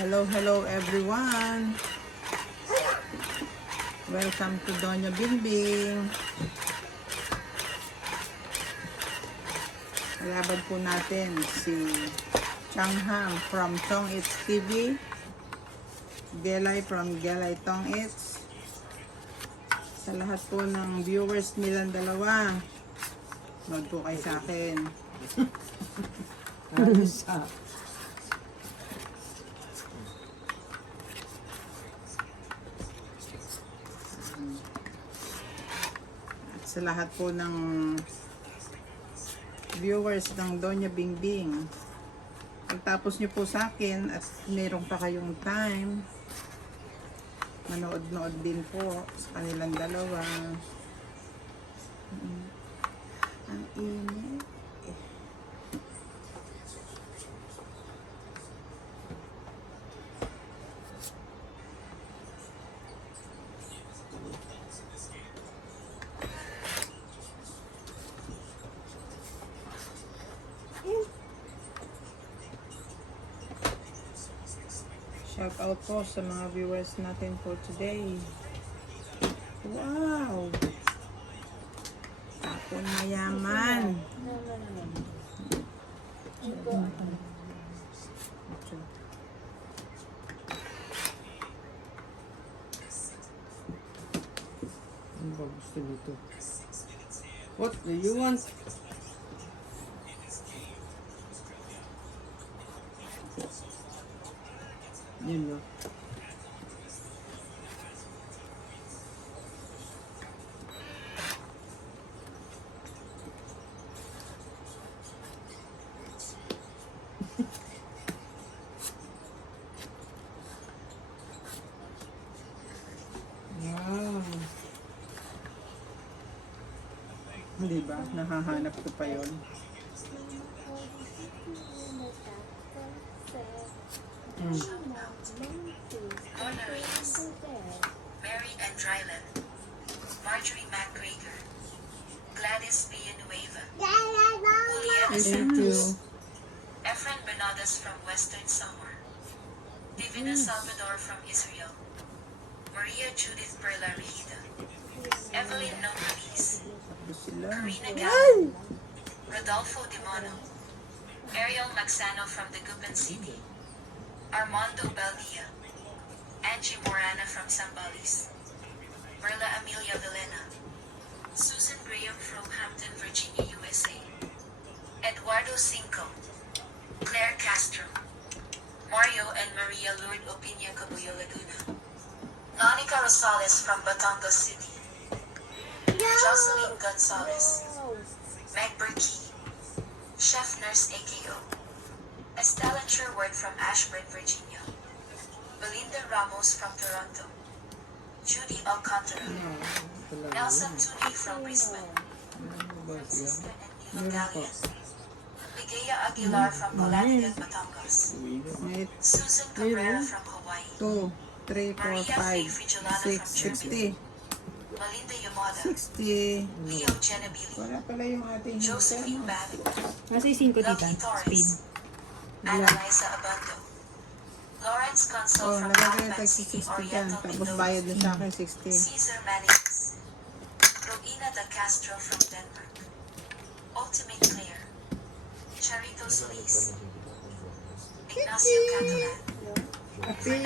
Hello, hello everyone. Welcome to Doña Bingbing. Kalaban po natin si Changhang from Tong It's TV. Gelay from Gelay Tong It's. Sa lahat po ng viewers nilang dalawa, nood po kayo sa akin. At sa lahat po ng viewers ng Doña Bingbing, pagtapos nyo po sa akin at meron pa kayong time, manood-nood din po sa kanilang dalawa. Ang init. Shout out po sa mga viewers natin for today. Wow! Tapon mayaman. Ano ba gusto nito? What do you want? Yun no. Wow. Hindi ba? Nahahanap ko pa yon. Mary Ann Dryland, Marjorie McGregor, Gladys Villanueva, Juliana Thank Santos, you. Efren Bernadas from Western Samar, Divina Salvador from Israel, Maria Judith Perla Regida, Evelyn Nonaliz, Tapos sila. Karina Gallo, Rodolfo Dimano, Ariel Maxano from Dagupan City, Armando Baldia, Angie Morana from Zambales, Merla Amelia Villena, Susan Graham from Hampton, Virginia, USA, Eduardo Cinco, Claire Castro, Mario and Maria Lourdes Opinia Cabuyo Laguna, Monica Rosales from Batangas City, Jocelyn Gonzalez, Meg Berkey, Chef Nurse AKO, Estella Sherwood from Ashburn, Virginia, Belinda Ramos from Toronto, Judy Alcantara, Nelson Tuni from Brisbane, Francisca and Nilo Gallias, Ligaya Aguilar from Calandian, Batangas, Wait. Susan Cabrera from Hawaii, 2, 3, 4, 5, 6, 60. Melinda Yamada, 60. Leo Genabili, Wala pala yung ating Josephine Bad, Nasa 5 tita. Lucky Speed. Torres, Annalisa Abando, Lawrence Consol Oh, from nagagaya Halfman tayo City, 60 dyan. Oriental Tapos Mindoro, bayad na sa akin 60. Caesar Manix, Rowena De Castro from Denmark, Ultimate Claire, Charito Solis, Ignacio Catalan, Ate,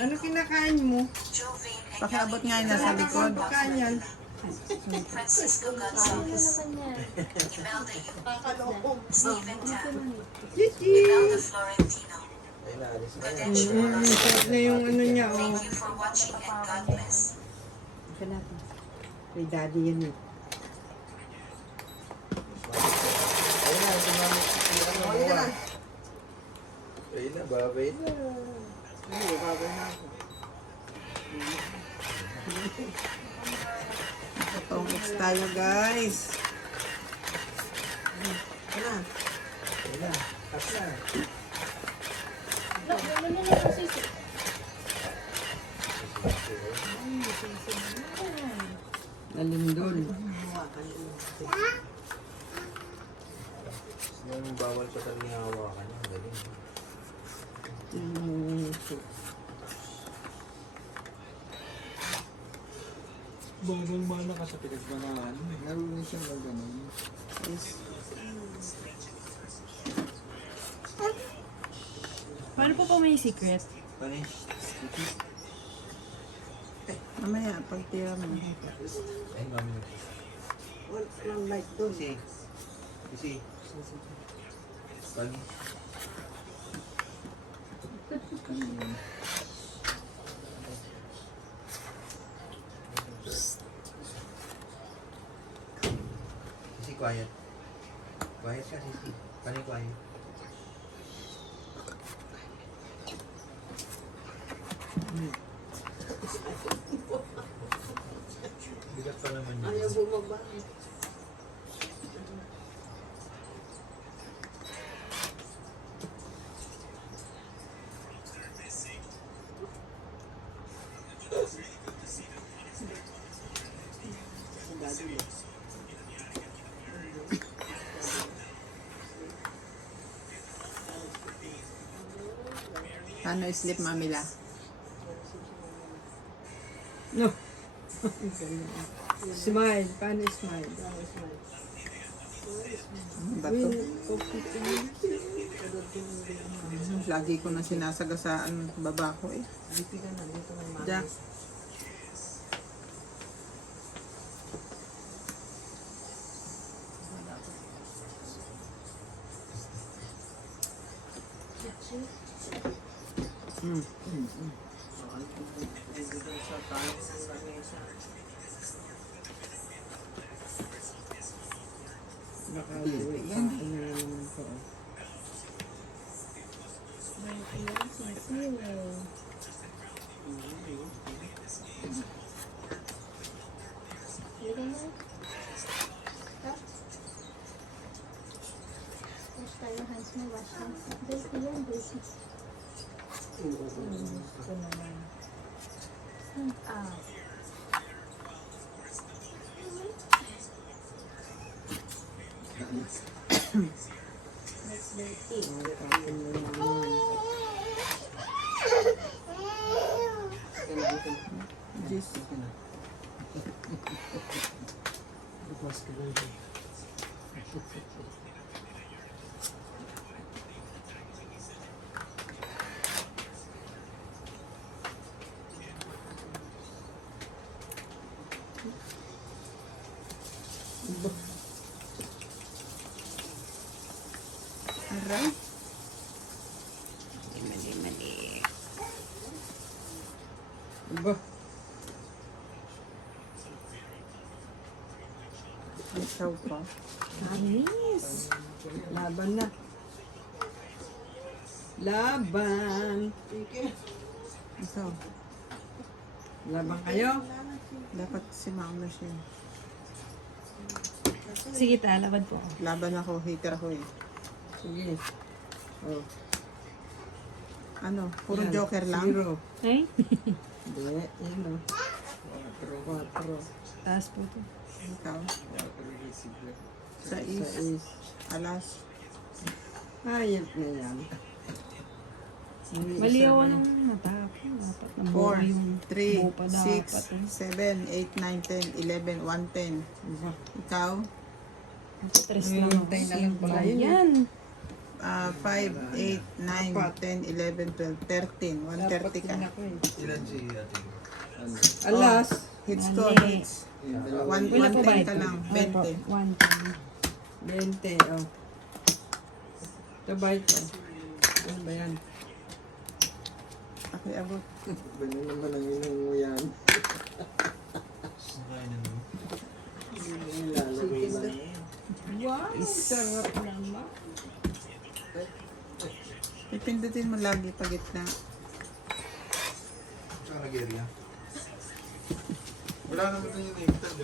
ano kinakain mo? Jovain Pakiabot nga yung nasa likod. Kanyan. Francisco Gonzalez, Imelda Yu, Stephen Tan, Imelda Florentino, Gadencio Orozco. Sarap na yung ano niya, oh. Thank you for watching and God bless. Ito natin. Kay daddy yan eh. Ayun na, sumamit si ano mo. Ayun na, babay na. Ay, babay na ako. Itong It's tayo guys. Ano? Ayun na, cut na. Nalindol. Yung bawal pa talaga hawakan. Ang galing. Bawal mana ka sa pinagmanahan. Marunong siyang magano'n. Yes. Paano po may secret? Punish. Mamaya, pag tira mo. Ay, mami na. Walang light doon. Kasi. Punish. Sisi, quiet. Quiet ka, Sisi. Paano yung quiet? Bigat pa naman yun. Ayaw bumaba. Paano sleep, Mamila? No. Smile. Paano smile? Bato. Lagi ko na sinasagasaan baba ko eh. Dito ka na. Dito may mami. Jack. Nakauwi. Yan. Naman ko. Just, Bukas ka lang. aray. Iba. Ikaw pa. Anis! Laban na. Laban. Ikaw. Laban kayo. Dapat si Mama siya. Sige, talabad po ako. Laban ako, hater ako eh. Sige. Oh. Ano, puro Yan. joker lang? Zero. Ay? Hindi. Yan o. 4. Taas po ito. Ikaw. Sa Sa is, is. alas. Hayop na yan. Maliw anong natapon. Dapat na 4, buo yung 3, buo pa dapat. 6, 7, 8, 9, 10, 11, 110. Iba. Ikaw, Tres lang. Hintay na lang pala yun. Yan. 5, 8, 9, 10, 11, 12, 13. 130 ka. Ako eh. Ilan si ate? Alas. Hits to, Mali. hits. Wala po ba 110 ito? ka lang, 20. 20. Oh. Ito ba ito? Ano ba yan? Ako abot. Bano naman ang inang mo yan. Sakain na naman. Ilalagay ba? Wow! Sarap naman. Pipindutin mo lagi pa gitna. Saan nag-area? Wala naman na yung name-tag.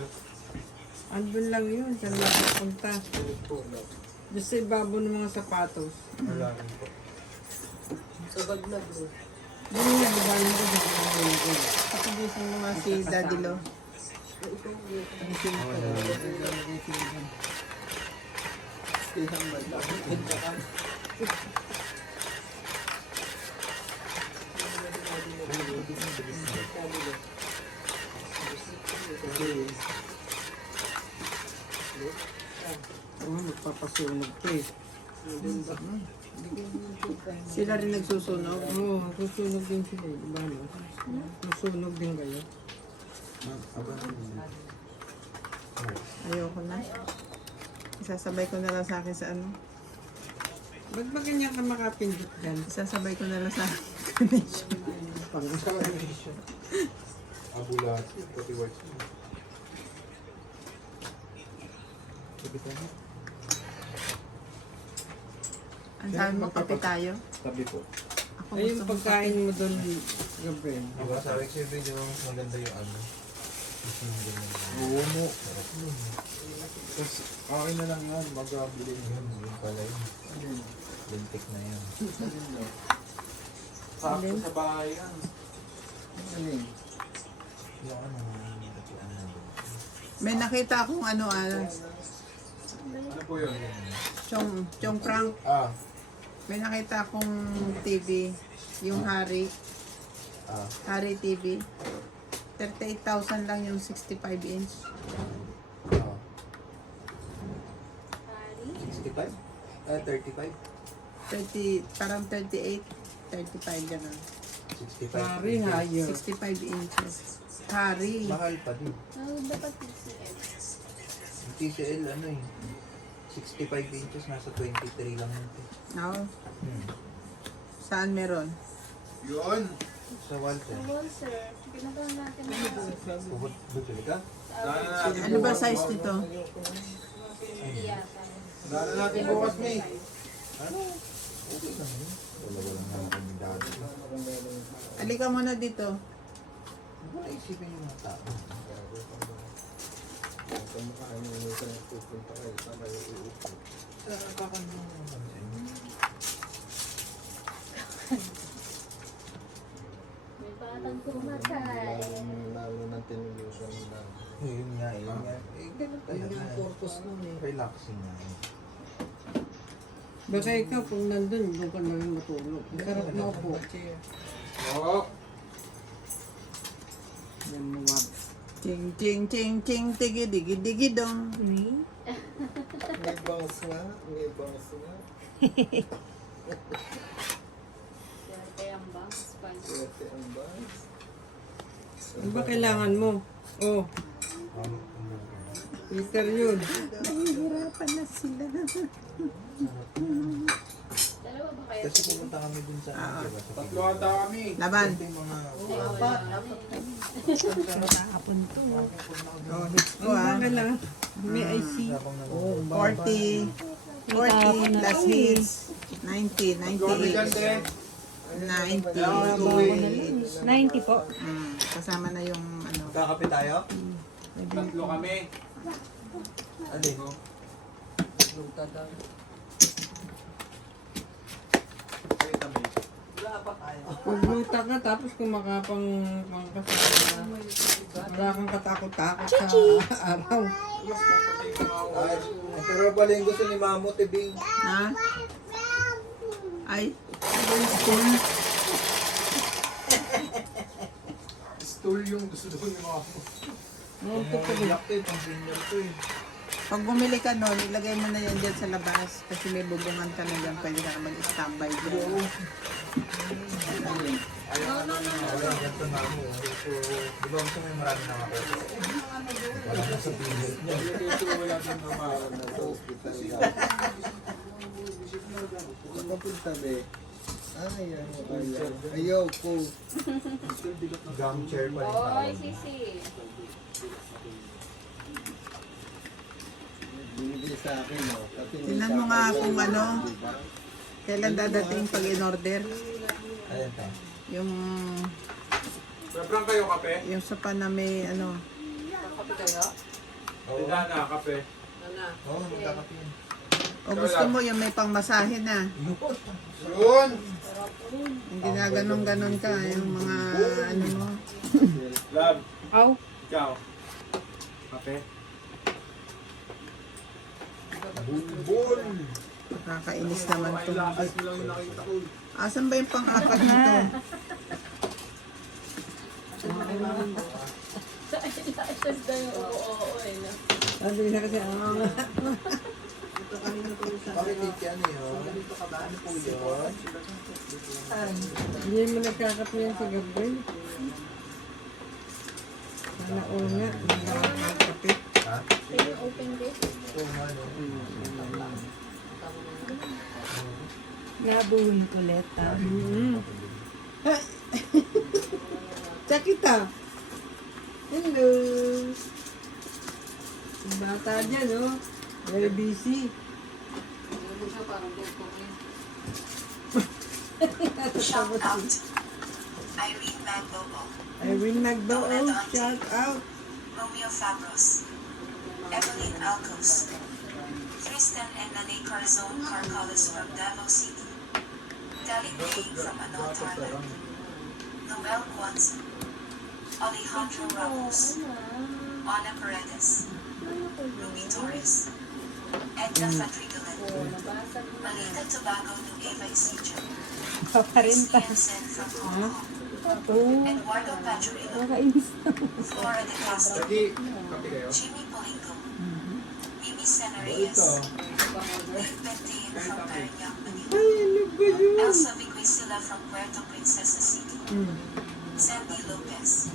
Andun lang yun. Saan lang pupunta? Doon sa ibabo ng mga sapatos. Wala naman po. Sa baglag mo. Doon nga, dibayin ko dyan. Papagusin mo nga si Daddy Lo. Oh, magpapasunog to eh. Sila rin nagsusunog. Oo, susunog din sila. Diba no? Susunog din kayo. Ayoko na. Isasabay ko na lang sa akin sa ano. Ba't ba ganyan ka makapindot dyan? Isasabay ko na lang sa akin. Abula, pati white. Ang sabi mo, kape tayo? Tabi po. Ako Ay, yung gusto ko pagkain mo doon, Gabriel. Diba, sabi ko sa'yo, video, maganda yung ano. Oo mo. Tapos, okay na lang yan. Mag-abili yun. Yun pala yun. Lintik na yan. Sakto sa bahay yan. Yung ano, May nakita akong ano, ano po yun? Chong Frank. Ah, May nakita akong TV, yung Hari TV. 38,000 lang yung 65 inch. 65? 35? 30, parang 38, 35 gano'n. 65. Pare, hayo. 65 inches. Hari. Mahal pa din. Dapat TCL. Yung TCL, ano eh. 65 inches, nasa 23 lang yun. No? Saan meron? Yun! Sa Walter. Well, sir, pinagawa natin Bukili ka? Ano ba size nito? yata. Dala natin bukas, May. Ano? Okay lang yun. Dalawa lang naman kami dati. Alika muna dito. Ano na isipin yung mga tao? Kakandong naman sa inyo. May batang kumatay. Yun nga, yun nga. Eh, ganun talaga. Purpose nun eh. Relaxing nga. Baka ikaw, kung nandun, doon ka na rin matulog. Ang sarap na po. Oo! Yan mo wag. Ching ching ching ching tigi digi digi dong. May bangs nga. May bangs nga. Swerte ang bangs. Swerte ang bangs. Ano ba kailangan mo? Oh, Peter yun. Nahihirapan na sila. Dalawa ba kayo? Kasi pupunta kami dun sa diba, sa Tatlo ata kami. Laban. Yung mga... Kahapon to. Oh, hits ko Ano ba ah. kailangan? May IC. Sabang na 40. 40 plus hits. 90, 98. 90. 90 po. Kasama na yung ano. Kakape tayo? Tatlo kami. Alin? Pagluta ka tapos kumakapang kasama. Wala kang katakot-takot sa araw. Ay, pero pala yung gusto ni Mamo, Tibing. Na? Ay, Stool yung gusto doon ni Mamo. Nuntok ka din. Black to eh, pang senior to eh. pag bumili ka nun, ilagay mo na yan dyan sa labas. Kasi may bubungan ka na dyan. Pwede ka na mag-standby dyan. Wala yan to Mamo. So, di ba gusto mo yung marami na ako? Wala na sa pinil niya. Ayaw ko. Gum chair pa rin Boy, tawag. sisi. Binibili sa akin, no? Tingnan mo nga kung ano, kailan dadating pag in-order. Ayan ta. Yung, Sobrang kayo kape? yung sa pa na may ano. Oo, na, kape. oo, magkakape yun. O gusto mo yung may pangmasahe na. Yun! Yung ginaganon-ganon ka. Yung mga ano mo. Love, Aw. ikaw. Kape? Bulbul! Nakakainis naman to. Asan ba yung pang-apat nito? Tapos daw yung oo eh. No? Sabi na kasi, Bakit hindi ano yun? Ano po yun? hindi mo nagkakape yan sa gabi. Sana all nga, hindi ka nakakape. Ha? Can you open this? Oo nga, no? Nabuhon kulit, ha? Chakita! Hello! Yung bata dyan, oh. Very busy. Shout out. Irene Magbobo, Irene Magdoo, shout out. Romeo Fabros, Evelyn Alcos, Tristan and Nane Corazon Carcalas from Davao City, Daling Day from Anol Tarlac, Noel Kwanzaa, Alejandro Ramos, Ana Paredes, Ruby Torres, Edna Fadrigalan, Nabasag mo. Malita Tobago ng Eva Isidro, Paparinta. Christian Sen from Hong Kong, Oo. Eduardo Padrino, Nakakainis na. Flora de Castro, Lagi, kape kayo? Jimmy Polingo, Mimi Senareyes, Dave Bentain from Parañaque, Manila, Elsa Vicuisila from Puerto Princesa City, Sandy Lopez,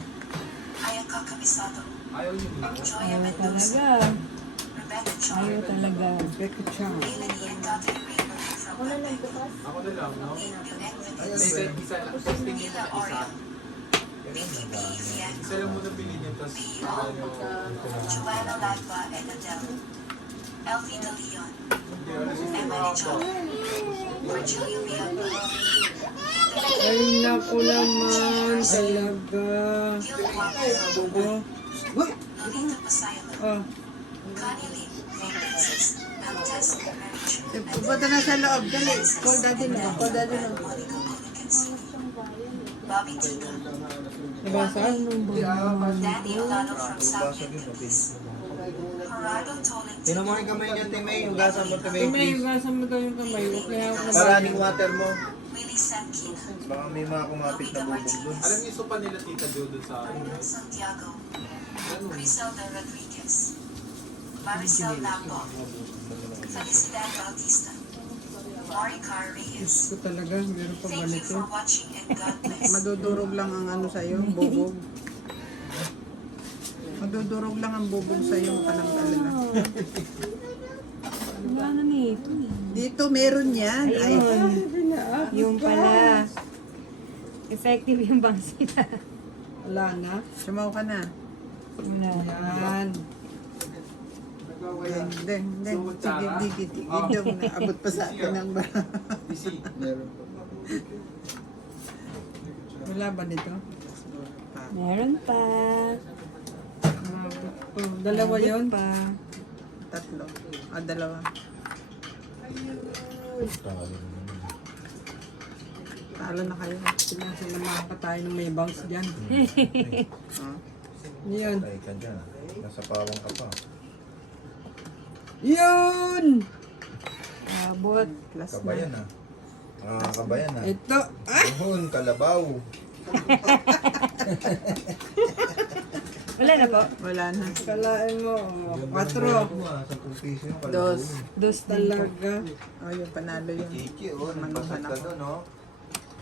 Ayaka Kamisato, Ayaw niyo dito? Joya Ayaw Mendoza, talaga. Rebecca Ayaw Chong, talaga. Becca Chow. Melanie and Dottie Rayburn from Una lang London, bukas. Ako na lang, no? Lee New Isa, Evidence, isa lang. Mila Orion, Vicky B. Fianco, Isa lang muna bilhin niyo, tapos ano, Joanna Lagba and Adele, Elvie De Leon, hindi, ano si Emily John, Virgilio Villalba, Ay, naku naman, talaga. Gil Juan, Oh, Lolita Pasayalo, oh. Connie Lim, Faye Princess, Maltez, Mary Chu, Pupunta na sa loob. Dali. Call daddy na. Call daddy na. Monica Colicansi, Bobby Tika, Nabasa? Danny Olano from South Vietnamese, Gerardo Tolentino, Tinan mo yung kamay niya, Timay. Hugasan mo, Timay, May please. hugasan mo daw yung kamay. Huwag kaya ako Maraming water mo. Willie Sankina, Baka may mga kumapit na bubog dun. Alam niyo, sopa nila tita Jo dun sa ano? Arnold Santiago, Griselda Rodriguez, Maricel Lambo, Felicidad Bautista, Maricar Reyes. Ito talaga, meron pa Thank you balik for watching and God bless. Madudurog lang ang ano sa'yo, bubog. Madudurog lang ang bubog sa'yo, kanang alala. Ano ano nito? Dito meron yan. Ay, Yung pala. Effective yung bangs nila. Wala na. sumaw ka na. Wala. Yan. Hindi, hindi. Sige, digit. Hindi mo na. Abot pa sa akin ang ba. Meron pa. Wala ba dito? Meron pa. Oh, dalawa yun. Pa. Tatlo. Dalawa. Talo na kayo. Sinamaka tayo ng may bounce dyan. Ah. Yun. Ay ka dyan. Nasa pawang ka pa. Yun! Abot. Plus Kabayan na. kabayan Ito. Ah! Yun, kalabaw. Wala na po. Wala na. Kalain mo. Oh, 4. 10 piso yung kalabaw. Dos. Dos din po. Talaga. Oh, yung panalo yun. Kiki, oh. Nagpasat ka doon, oh.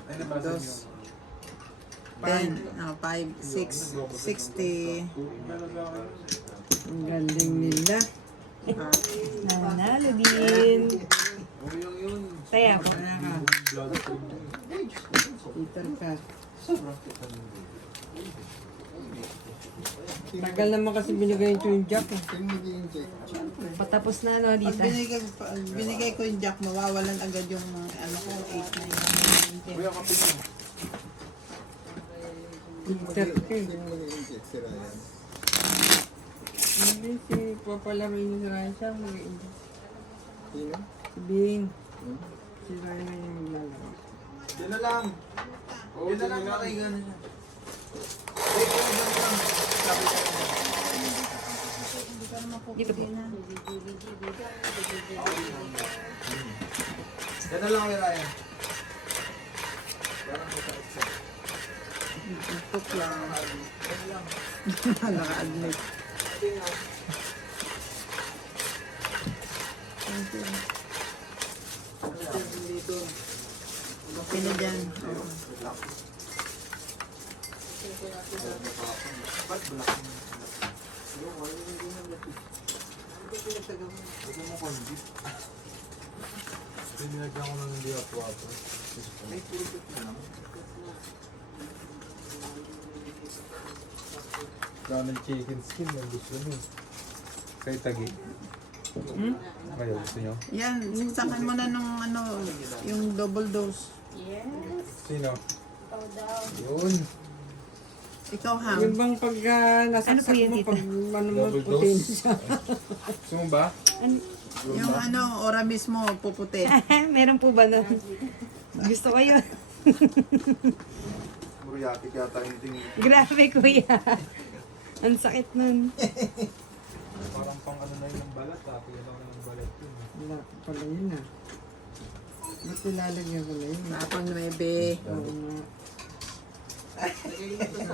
Ay, nabasa niyo. Dos. 10, 5, 6, 60. Ang galing nila. Ah, Nanalo din. Taya po. Kaya ka. Peter ka. Tagal naman kasi binigay yung jack. Eh. Patapos na no pag dito. binigay ko yung jack, mawawalan agad yung ano ko, 8 na yun. Kuya, kape niyo. Peter ka. Hindi si papalaro niyo si Ryan siya. Si Bing. Si Ryan na yung maglalaro. Yan na lang. Oo, yan na lang. Pakinggan na siya. Ay, oo, yan lang. Sabi ko na. Hindi ka naman Dito po. puputi na. Yan na lang kaya Ryan. Parang masakit siya. Tuk lang. Naka-admit. Thank you. Okay na dyan. Oo. Huwag mo kondit. Pinilagyan ko ng hindi apo-apo. May purupit na lang. Ramen chicken skin ang gusto niyo. Kay Tagi. Kayo gusto niyo? Yan, saksakan mo na nung ano, yung double dose. Yes. Sino? Ikaw daw. Yun. Ikaw, Ham. Yung bang pag Ano po nasaksak yan, mo, tita? pag ano mo, Double puti dose. siya. Gusto mo ba? Yung ano, ora mismo, puputi. Meron po ba nun? Gusto ko yun. Muriatic yata yung ting. Grabe, kuya. Ang sakit nun. Parang pang ano na yun ng balat. Tapi yun ako ng balat yun. Wala pa pala yun ah. Ba't nilalagyan ko na yun? Napang 9. Oo nga.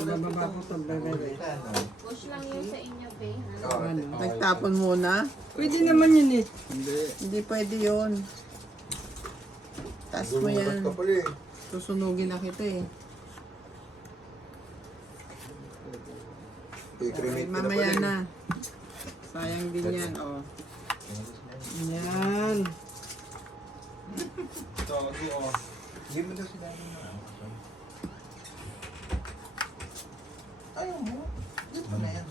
Bababa ko ito, bebe. Push lang yun sa inyo, babe. Ano? Nagtapon muna. Pwede naman yun eh. Hindi pwede yun. Taas mo yan. Ka pala eh. Susunugin na kita eh. I-cremate ka na Mamaya pala eh. na. Sayang din yan, oh. Yan. Ito, oh. Hindi mo daw sila na. Ayaw mo. Dito na yan.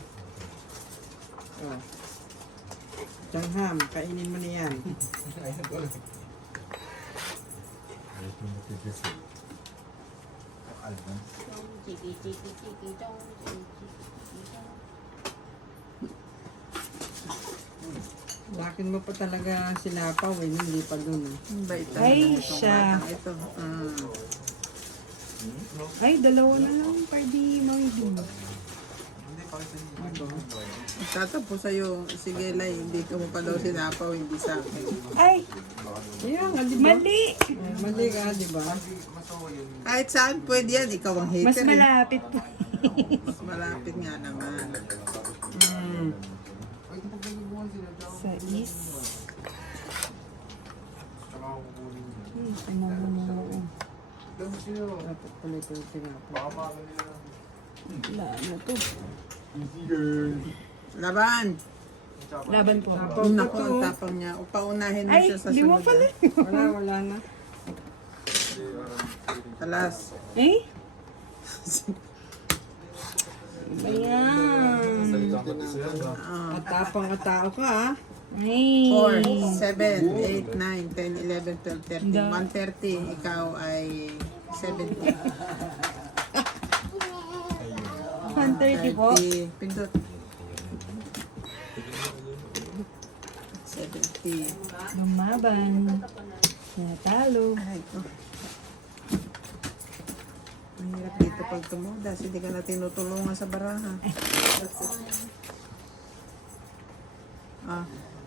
Oh. Changham, kainin mo na yan. Ayaw ko lang. Alman. Chiki, chiki, chiki, chong, chiki, chiki, chong. Bakit mo pa talaga sinapaw eh, hindi pa dun eh. Ang bait Ay, naman itong siya. batang ito. Ay, dalawa na lang. Pwede mawigin. Hindi pa kasi Tatapo sa'yo, sige Lai, dito mo pa daw sinapaw, hindi sa akin. Ay, Ayan nga, di ba? mali. Mali ka, di ba? Kahit saan pwede yan, ikaw ang hater Mas eh. malapit po. Mas malapit nga naman. Mm. Sa is. Tsaka ako kukunin yun. Ano mo. Dapat sila. Dapat pala ito yung sinapaw. Baka maano nila. Wala na to. Easy girl. Laban! Laban po. Tapaw ko Naku, to. ang tapang niya. O paunahin mo Ay, siya sa di mo sunod. pala. Wala na. Alas. Eh? Ayan. Salita ka kasi yan. Ah. Matapang ka tao ka ah. Ay. 4, 7, 8, 9, 10, 11, 12, 13, 130. Ikaw ay 70. 130 po. 30. Pindot. 70. Lumaban. Natalo. Ay, ito. Ang hirap dito pag tumudas. Hindi ka na tinutulungan sa baraha. Ah,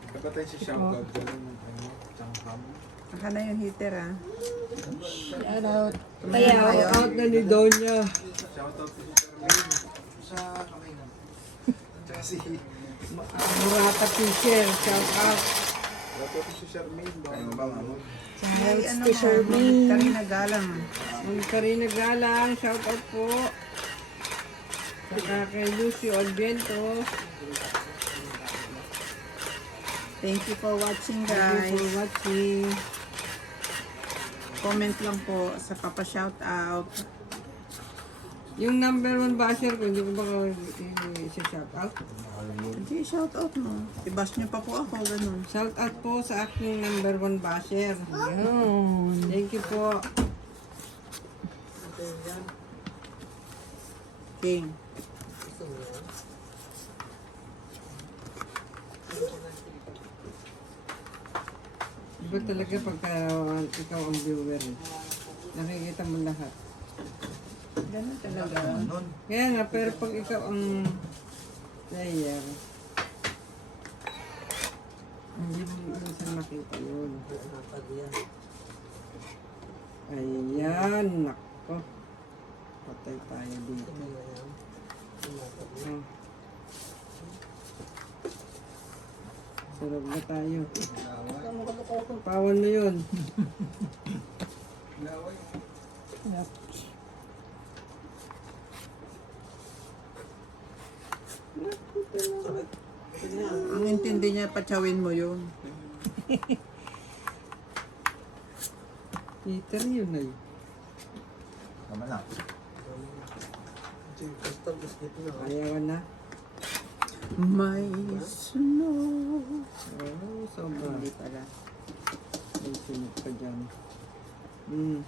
Dapat tayo si shoutout dyan ng ano, Changham. aka na yung heater ah. Shoutout. Tumayan Tayaw. kayo. Out na ni Donya. Shoutout to si Charmaine. Sa kamay na. Tsaka si... Murata Fisher, shout out. Shoutout to si Charmaine. Ayaw ba nga mo? Ay, ano to mo, Charmaine. Karina Galang. Ang Karina Galang, shout out po. Saka kay Lucio Alviento. Thank you for watching Thank you guys. for watching. Comment lang po sa Papa Shoutout. Yung number 1 basher ko, hindi ko ba i-shout out? Hindi, shoutout mo. I-bash niyo pa po ako, ganun. Shout out po sa aking number 1 basher. Yun. Thank you po. King. Iba talaga pagka ikaw ang viewer. Eh. Nakikita mo lahat. Ganun talaga. Kaya nga, pero pag ikaw ang player, Hindi mo minsan makita yun. Ayan, nako. Patay tayo dito. Oh. Sarap na tayo. Pawan mo yun. Ang intindi niya, patsawin mo yun. Heater yun ay. Tama na. Ayawan na. May snow. Oh, sobra. Hindi pala. May sunod pa dyan. Hmm.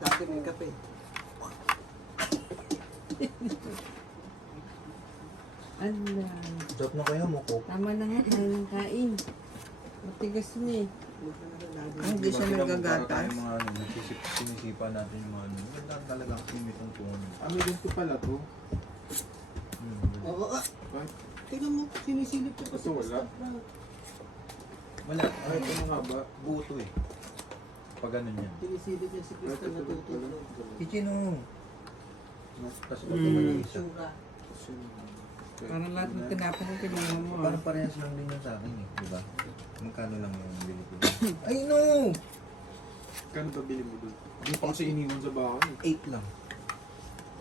Dati may kape. Ala. Drop na kayo mo ko. Tama na nga, tayo ng kain. Matigas niya eh. Hindi siya nagagatas. Mga ano, sinisipa natin yung mga ano. Maganda talaga ang kimitong tuwan. Ah, may ganito pala to. Oo, tingnan mo, sinisilip ko pa Ito wala. Wala. Ay, ito na nga ba? Buto eh. Pag ganun yan. Sinisilip niya si Crystal na tutulog. Kitchen o. Tapos ito Mm. yung isa. Parang lahat ng tinapon ko kinuha mo ah. Parang parehas lang din yan sa akin eh. Diba? Magkano lang yung bili ko. Ay no! Kano ba bili mo doon? Hindi pa kasi iniwan sa bahay. 8 lang.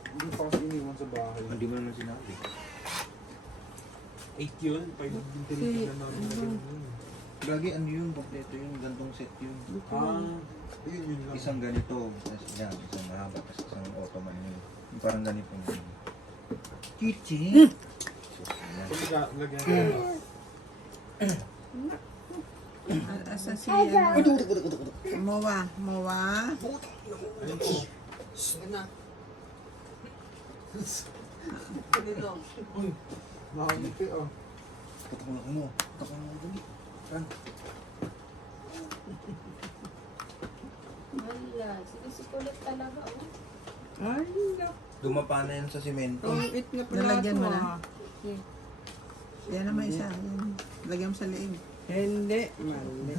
Hindi pa kasi iniwan sa bahay. Hindi mo naman sinabi. 8 yun? 5 din tinitingnan namin na ganun. Gagi, ano yun? Kompleto yun. Gantong set yun. Ah, yun lang. Isang ganito. Tapos yan. Isang mahaba. Tapos isang ottoman yun. Yung parang ganito yun. Kitchen! Kasi lagyan ka. Asa si ano? Mowa. Mowa. Ayun po. Uy, nakangiti ah. Patakon ako mo. Patakon ako dali. Kan? Wala. Sige, si kulit talaga. Oh. Ay, naku. Dumapa na yan sa simento. Ang it na pala Nalagyan ito mo na? ah. Yan naman isa. Yan. Lagyan mo sa liig. Hindi, mali.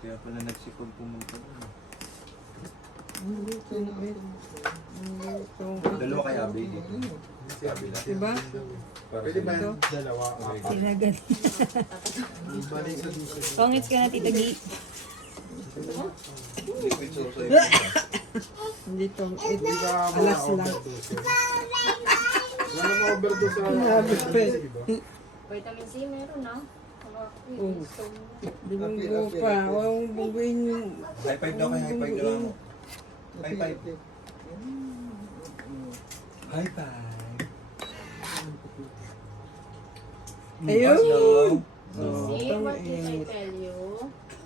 Kaya pala nagsipag pumunta doon. Hindi ito na it. Hindi ito. Dalawa kay Abby dito. Si Abby lang. Diba? Pwede ba yung dalawa? Apat? Sinagan. Balik sa duso. Pangits ka na, Tita Gi. Liquid sauce ay Hindi ito it. Hindi ka Alas lang. ma-overdose. Wala ma-overdose sa Sinabi pa eh. diba? Vitamin C meron na. Oh. Binggo pa. Huwag bungguin yung... High five daw kay high five daw mo. High five. High five. Ayun! No. See, Itong what did I it. tell you?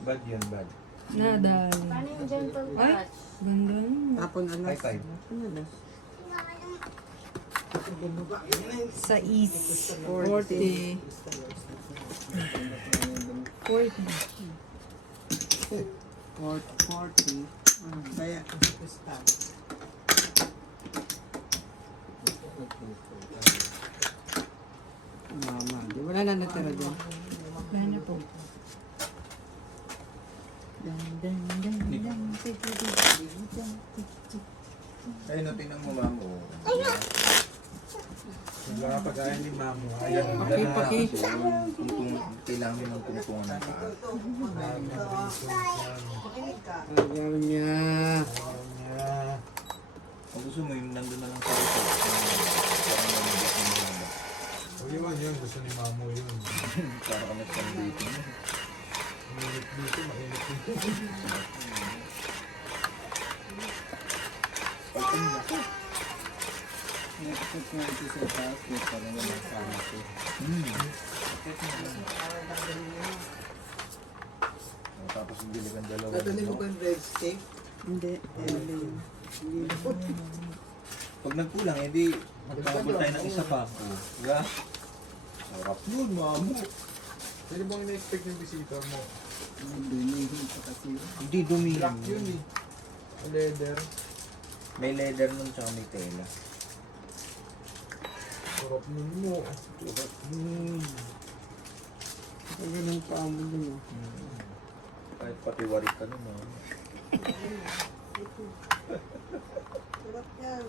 Bad yun, bad. Nadal. Paano yung gentle Ay. touch? Ganda. Tapon alas. High five. Sa East. 40. 40. Kaya. Mama, di wala na natira dyan. Wala na po. Dan, dan, dan, dan. Ay, no, tingnan mo, ma'am. Oh. Wala ka pagkain ni Mamo. Ayan, Paki, paki. Kung kailangan nyo ng tungtungan ng paa. Ayaw niya. Kung gusto mo, yung nandun na lang sa ito. Parang nandun na lang. Huwag yun yun. Gusto ni Mamo yun. Para ka nagsanditin mo. Mainit dito, mainit dito. Pagpun na. Tapos yung biligan dalawa. Dadali mo ba yung breadstick? Hindi. Pag nagkulang, edi magkakabot tayo ng isa pa. Diba? Sarap nun, mamo. Pwede bang ina-expect yung bisita mo? Hindi dumi. Black yun eh. Leather. May leather nun tsaka may tela. Sarap nun mo. Sarap nun. Ang ganun pa mo dun. Kahit pati warik ka nun, ah. Sarap yan.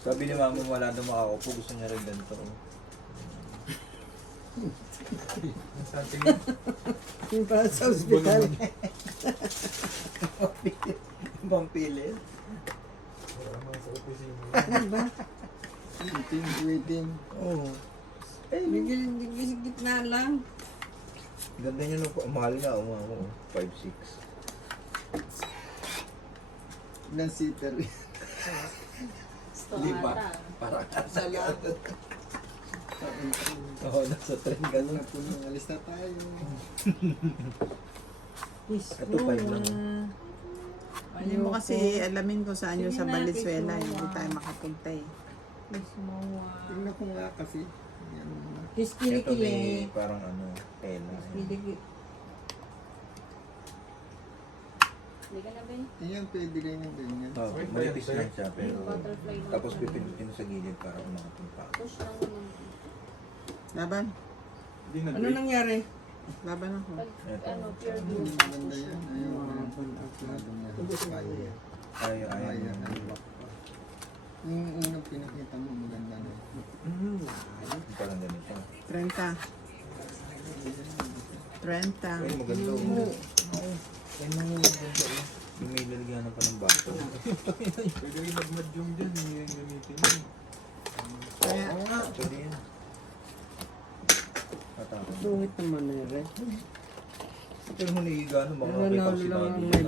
Sabi ni mama wala daw makakaupo, gusto niya rin ganito. Sa ating Yung para sa ospital. pampili. Wala naman sa opisina. Ano ba? Waiting. Oo. Bigil gitna lang. Ganda niya nung mahal nga, umama. 5'6". Ilang seater. Lima. ata. Para Sa lahat. Oo, nasa trend ka Ano nun. na po nung alis na tayo. Ito, 5 lang. Hindi mo kasi alamin kung saan yung sa Valenzuela. Hindi tayo makapunta eh. Tingnan ko nga kasi. Yan na. Ito Kiskili-kili. may parang ano, tela. Kiskili-kili. Hindi ka na ba eh? Ayan, pwede kayo ng ganyan. Oh, manipis lang siya, pero Butterfly lang. tapos pipindutin mo sa gilid para makapunta. Push lang naman. Laban. Ano nangyari? Laban ako. Pag Ito. ano, pure blue. Maganda yan. Ayun. Masyadong yan. Ayaw, ayaw. Ayan, ayun. Yung unang pinakita mo, maganda na. Parang ganito. 30. 30. Ay, maganda. Ay, maganda. Yung may lalagyan pa ng bato. Pwede rin mag-madyong dyan. Yung gamitin mo. Kaya, Pwede yan. Tatapos. Sungit naman na rin. Pero hunihiga, ano, mga Ano may lang sinabi. may